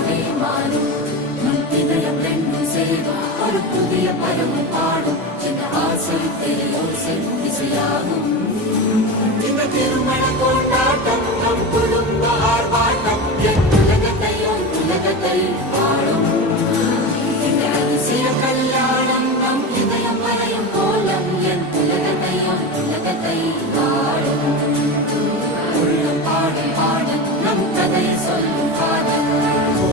வாழ்வாகவே மாறும். நம் இதயம் ரெண்டும் சேரும் ஒரு புதிய பருவம் பாடும். இந்த ஆசை தேயோசை இசையாகும். இந்த திருமண கொண்டாட்டம் நம் குடும்ப ஆர்ப்பாட்டம். என் உலகத்தை